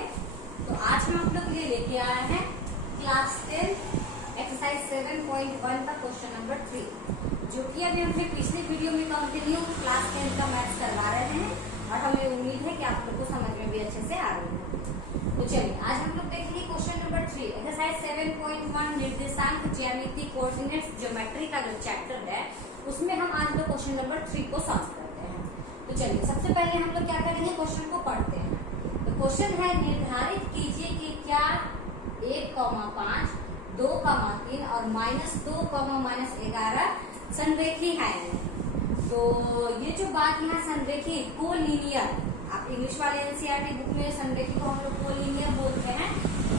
तो आज हम आप लोग के लिए लेके आए हैं क्लास 10 एक्सरसाइज 7.1 का क्वेश्चन नंबर 3, जो कि अभी हमने पिछले वीडियो में कंटिन्यू क्लास 10 का मैथ्स करवा रहे हैं और हमें उम्मीद है कि आप लोग को समझ में भी अच्छे से आ रही है। तो चलिए आज हम लोग देखेंगे क्वेश्चन नंबर 3 एक्सरसाइज 7.1 निर्देशांक ज्यामिति कोऑर्डिनेट्स ज्योमेट्री का जो चैप्टर है उसमें हम आज लोग क्वेश्चन नंबर 3 को सॉल्व करते हैं। तो चलिए सबसे पहले हम लोग क्या करेंगे, क्वेश्चन को पढ़ते हैं। तो क्वेश्चन है निर्धारित कीजिए कि क्या 1,5, 2,3 और -2,-11 संरेखी है। तो ये जो बात यहाँ संरेखी कोलिनियर, आप इंग्लिश वाले एनसीईआरटी बुक में संरेखी को हम लोग कोलिनियर बोलते हैं।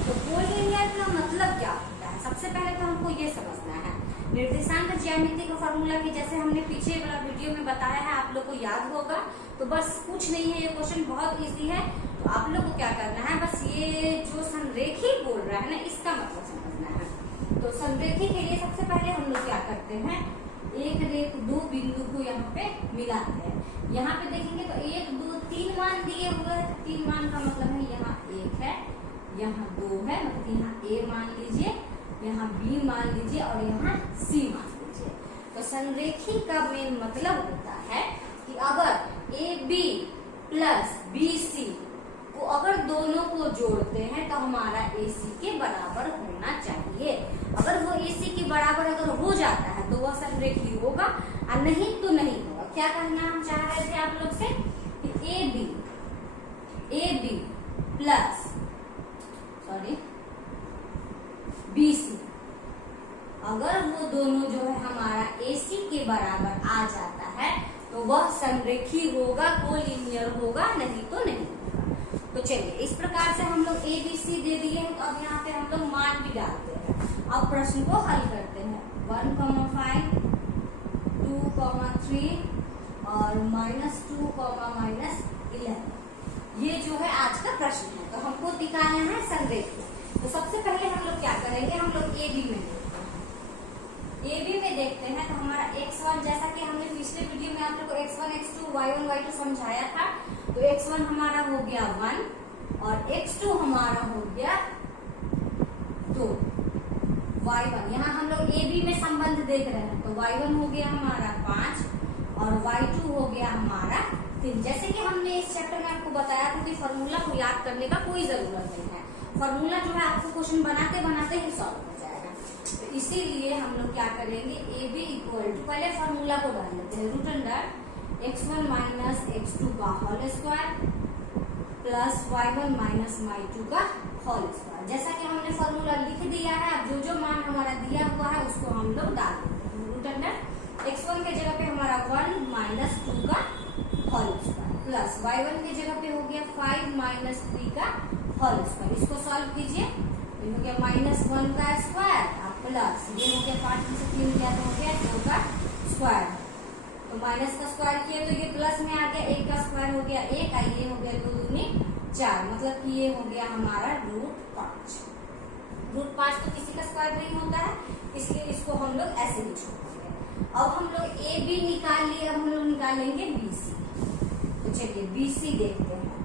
तो कोलिनियर का मतलब क्या होता है, सबसे पहले तो हमको ये समझना है। निर्देशांक ज्यामिति का फॉर्मूला भी जैसे हमने पीछे वाला वीडियो में बताया है, आप लोग को याद होगा। तो बस कुछ नहीं है, ये क्वेश्चन बहुत इजी है। तो आप लोग को क्या करना है, बस ये जो संरेखी बोल रहा है ना, इसका मतलब समझना है। तो संरेखी के लिए सबसे पहले हम लोग क्या करते हैं, एक रेख दो बिंदु को यहाँ पे मिलाते हैं। यहाँ पे देखेंगे तो 1, 2, 3 मान दिए हुए हैं। 3 मान का मतलब है यहाँ 1 है, यहाँ 2 है, मतलब यहाँ A मान लीजिए, यहाँ B मान लीजिए और यहाँ C मान लीजिए। तो संरेखी का मेन मतलब होता है कि अगर AB प्लस BC को अगर दोनों को जोड़ते हैं तो हमारा AC के बराबर होना चाहिए। अगर वो AC के बराबर अगर हो जाता है तो वह संरेखी होगा और नहीं तो नहीं होगा। क्या कहना हम चाह रहे थे आप लोग से कि AB प्लस BC अगर वो दोनों जो है हमारा AC के बराबर आ जाता है तो वह संरेखी होगा, कोलिनियर होगा, नहीं तो नहीं होगा। तो चलिए इस प्रकार से हम लोग ABC दे दिए हैं। तो अब यहाँ पे हम लोग मान भी डालते हैं। अब प्रश्न को हल करते हैं। 1,5, 2,3 और -2,-11 ये जो है आज का प्रश्न है। तो हमको दिखाना है संरेखी। तो सबसे पहले हम लोग क्या करेंगे, हम लोग AB में देखते हैं। AB में देखते हैं तो हमारा x1, जैसा कि हमने पिछले वीडियो में आप लोग को x1, x2, y1, y2 समझाया था। तो x1 हमारा हो गया 1 और x2 हमारा हो गया 2, y1 यहाँ हम लोग AB में संबंध देख रहे हैं। तो y1 हो गया हमारा 5 और y2 हो गया हमारा 3। जैसे कि हमने इस चैप्टर में आपको बताया था कि फॉर्मूला को याद करने का कोई जरूरत नहीं है। फॉर्मूला जो है आपको क्वेश्चन बनाते बनाते ही सॉल्व हो जाएगा। तो इसीलिए हम लोग क्या करेंगे, AB इक्वल टू, पहले फॉर्मूला को डाल लेते हैं। Root under x1 minus x2 का whole square plus y1 minus y2 का होल स्क्वायर। जैसा कि हमने फॉर्मूला लिख दिया है, अब जो जो मान हमारा दिया हुआ है उसको हम लोग डाल देते हैं। रूट अंडर x1 के जगह पे हमारा 1 माइनस 2 का होल स्क्वायर प्लस y1 के जगह पे हो गया 5 माइनस 3 का होल स्क्वायर। इसको सॉल्व कीजिए, ये हो गया -1 का स्क्वायर प्लस ये हो गया 5 में से 3 गया तो हो गया 2 का स्क्वायर। तो माइनस का स्क्वायर किया तो ये प्लस में आ गया, 1 का स्क्वायर हो गया 1 और ये हो गया 2 दूनी 4, मतलब कि ये हो गया हमारा √5। √5 तो किसी का स्क्वायर नहीं होता है, इसलिए इसको हम लोग ऐसे ही छोड़ देंगे। अब हम लोग AB निकाल लिए, अब हम लोग निकालेंगे BC। तो चलिए BC देखते हैं।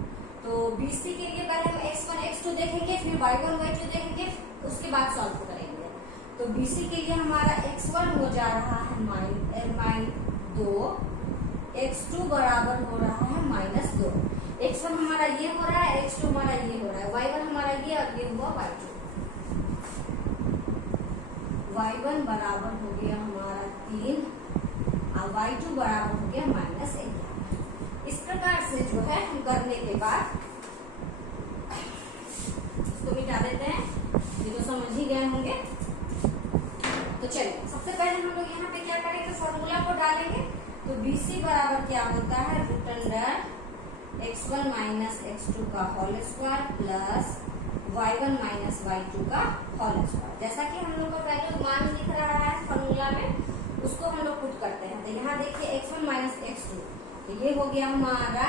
तो BC के लिए पहले हम x1, x2 देखेंगे, फिर y1, y2 देखेंगे, उसके बाद सॉल्व करेंगे। तो BC के लिए हमारा x1 हो जा रहा है -2, x2 बराबर हो रहा है -2। x1 हमारा ये हो रहा है, x2 हमारा ये हो रहा है, y1 हमारा ये और ये हुआ y2। y1 बराबर हो गया हमारा 3 और y2 बराबर हो गया -11। इस प्रकार से जो है हम करने के बाद इसको मिटा देते हैं, ये तो समझ ही गए होंगे। तो चलिए सबसे पहले हम लोग यहाँ पे क्या करेंगे, फॉर्मूला को डालेंगे। तो BC बराबर क्या होता है, root under x1 minus x2 का whole square plus y1 minus y2 का होल स्क्वायर। जैसा कि हम लोग का पहले मान लिख रहा है फॉर्मूला में, उसको हम लोग पुट करते हैं। तो यहाँ देखिए x1 माइनस x2, तो ये हो गया हमारा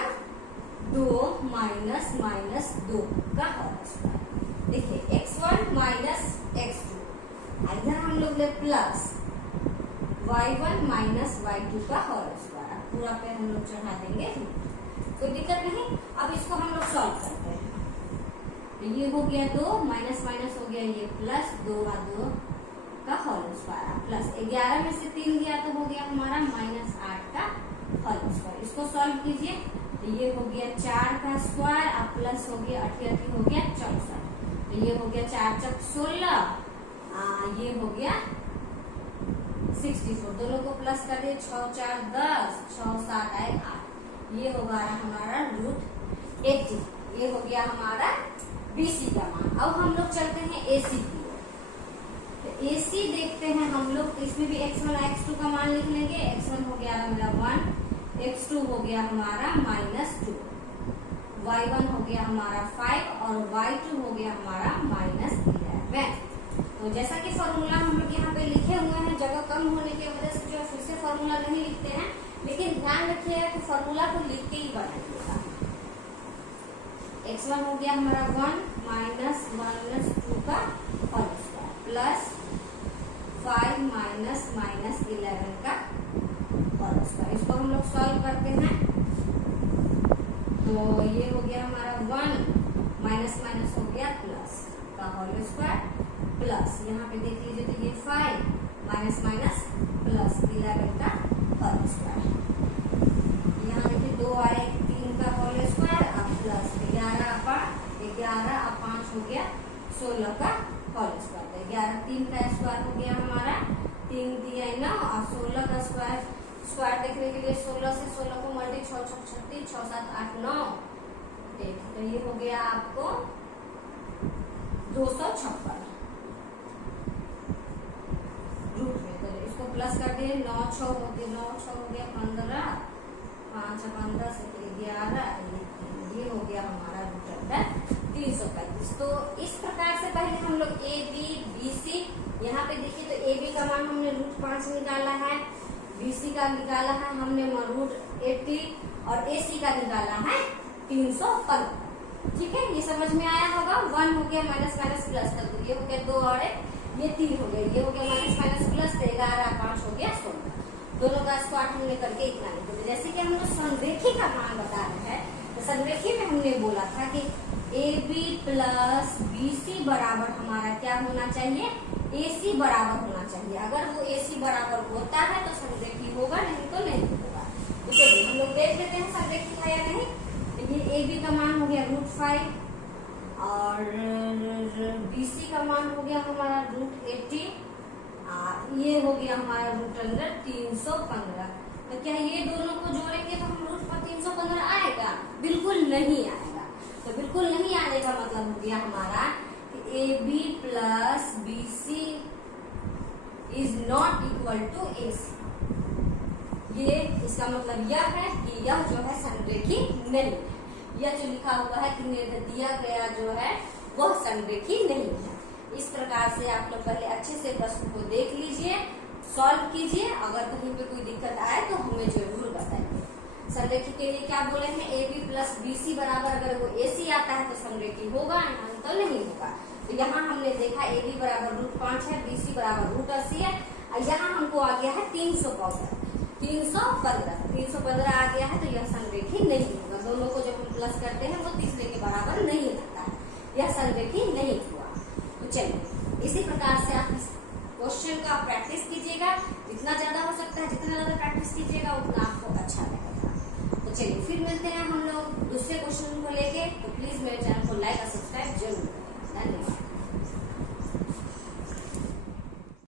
2 माइनस -2 का होल स्क्वायर। देखिए x1 माइनस x2, इधर हम लोग ले प्लस y1 माइनस y2 का होल स्क्वायर। पूरा पे हम लोग चढ़ा देंगे, कोई दिक्कत नहीं। अब इसको हम लोग सॉल्व करते हैं। ये हो गया 2 माइनस माइनस हो गया ये प्लस 2 और 2 का होल स्क्वायर प्लस 11 में से 3 गया तो हो गया हमारा -8 का होल स्क्वायर। इसको सॉल्व कीजिए तो ये हो गया 4 का स्क्वायर और प्लस हो गया 8 हो गया 64। तो ये हो गया 4 चौक 16, ये हो गया 64। दोनों को प्लस कर दिए 6 4 10, 6 7 आए 8। ये होगा हमारा √80। ये हो गया हमारा BC का मान। अब हम लोग चलते हैं AC की ओर। तो AC देखते हैं हम लोग, इसमें भी x1 x2 का मान लिख लेंगे। x1 हो गया मेरा 1, x2 हो गया हमारा -2, y1 हो गया हमारा 5 और y2 हो गया हमारा -11। तो जैसा कि फॉर्मूला हम लोग यहाँ पे लिखे हुए हैं, जगह कम होने की वजह से जो फिर से फॉर्मूला नहीं लिखते हैं, लेकिन ध्यान रखिएगा कि फॉर्मूला को लिख के ही बनाइएगा। x1 हो गया हमारा 1 -2 का होल स्क्वायर प्लस 5 -11 का होल स्क्वायर। इसको हम लोग सॉल्व करते हैं तो ये हो गया हमारा 1 माइनस माइनस हो गया प्लस का होल स्क्वायर प्लस यहाँ पे देख लीजिए तो ये 5 माइनस माइनस प्लस 11 का होल स्क्वायर। यहाँ देखिए 2 आए 3 का होल स्क्वायर अब प्लस 11 और 5 हो गया 16 का होल स्क्वायर। 11 3 का स्क्वायर हो गया हमारा 3 दिया 9 और 16 का स्क्वायर देखने के लिए 16 से 16 को मल्टी 6 6 36 6 7 8 9 एक। तो ये हो गया आपको 256 रूट में। तो इसको प्लस कर दिए 9 6 हो गया 15, 5 15 से 11, ये हो गया हमारा √335। तो इस प्रकार से पहले हम लोग AB BC, यहाँ पे देखिए तो AB का मान हमने √5 निकाला है, BC का निकाला है हमने √80 और AC का निकाला है 315। ठीक है, ये समझ में आया होगा। 1 हो गया माइनस माइनस प्लस तक, तो ये हो गया 2 और ये 3 हो गया, ये हो गया माइनस माइनस प्लस 11 5 हो गया 16। दोनों का स्क्वायर हमने करके इतना लिखा। जैसे कि हम लोग संरेखी का मान बता रहे हैं, तो संरेखी में हमने बोला था कि AB प्लस BC बराबर हमारा क्या होना चाहिए, AC बराबर होना चाहिए। अगर वो AC बराबर होता है तो संरेखी होगा, नहीं तो नहीं होगा। तो चलिए हम लोग देख लेते हैं संरेखी है या नहीं। ये AB का मान हो गया √5 और BC का मान हो गया हमारा √80, ये हो गया हमारा √315। तो क्या ये दोनों को जोड़ेंगे तो हम √315 आएगा? बिल्कुल नहीं आएगा। तो बिल्कुल नहीं आने का मतलब हो गया हमारा कि AB plus BC is not equal to AC। ये इसका मतलब यह है कि यह जो है संरेखी नहीं है। यह जो लिखा हुआ है कि दिया गया जो है वह संरेखी नहीं है। इस प्रकार से आप लोग पहले अच्छे से प्रश्न को देख लीजिए, सॉल्व कीजिए। अगर कहीं पे कोई दिक्कत आए तो हमें जरूर बताइए। संरेखी के लिए क्या बोले हैं, AB प्लस BC बराबर अगर वो AC आता है तो संरेखी होगा, तो नहीं होगा। तो यहाँ हमने देखा AB बराबर √5 है, BC बराबर √80 है, और यहाँ हमको आ गया है 315 आ गया है। तो यह संरेखी नहीं होगा। दोनों को जब हम प्लस करते हैं वो तीसरे के बराबर नहीं आता है, यह संरेखी नहीं हुआ। तो चलिए इसी प्रकार से आप इस क्वेश्चन का प्रैक्टिस कीजिएगा। जितना ज्यादा हो सकता है, जितना ज्यादा प्रैक्टिस कीजिएगा उतना आपको अच्छा लगेगा। तो चलिए फिर मिलते हैं हम लोग दूसरे क्वेश्चन को लेके। तो प्लीज मेरे चैनल को लाइक और